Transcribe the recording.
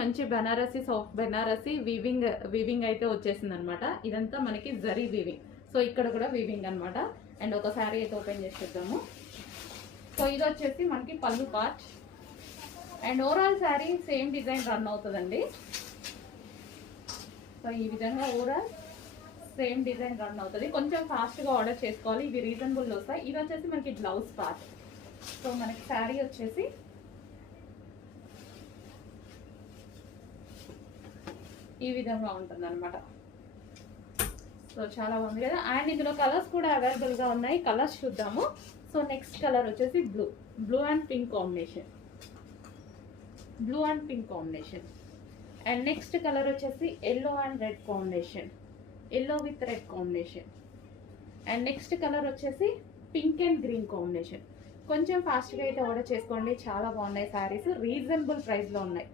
మంచి Banarasi soft Banarasi weaving అయితే వచ్చేసింది అనమాట. ఇదంతా మనకి జరీ వీవింగ్. సో ఇక్కడ కూడా వీవింగ్ అనమాట. అండ్ ఒక శారీ అయితే ఓపెన్ చేసి చూద్దాము. సో ఇది వచ్చేసి మనకి పళ్ళు part. And overall sari same design run అవుతుందండి. సో ఈ విధంగా ఓవరాల్ సేమ్ డిజైన్ రన్ అవుతుంది. కొంచెం ఫాస్ట్గా ఆర్డర్ చేసుకోవాలి, ఇవి రీజనబుల్ వస్తాయి. ఇది వచ్చేసి మనకి బ్లౌజ్ పార్ట్. సో మనకి శారీ వచ్చేసి ఈ విధంగా ఉంటుంది అనమాట. సో చాలా బాగుంది కదా. అండ్ ఇందులో కలర్స్ కూడా అవైలబుల్గా ఉన్నాయి. కలర్స్ చూద్దాము. సో నెక్స్ట్ కలర్ వచ్చేసి blue and pink combination. Blue and pink combination. And next colour వచ్చేసి yellow and red combination. Yellow with red combination. And next colour వచ్చేసి పింక్ అండ్ గ్రీన్ కాంబినేషన్. కొంచెం ఫాస్ట్గా అయితే ఆర్డర్ చేసుకోండి, చాలా బాగున్నాయి శారీస్, రీజనబుల్ ప్రైస్లో ఉన్నాయి.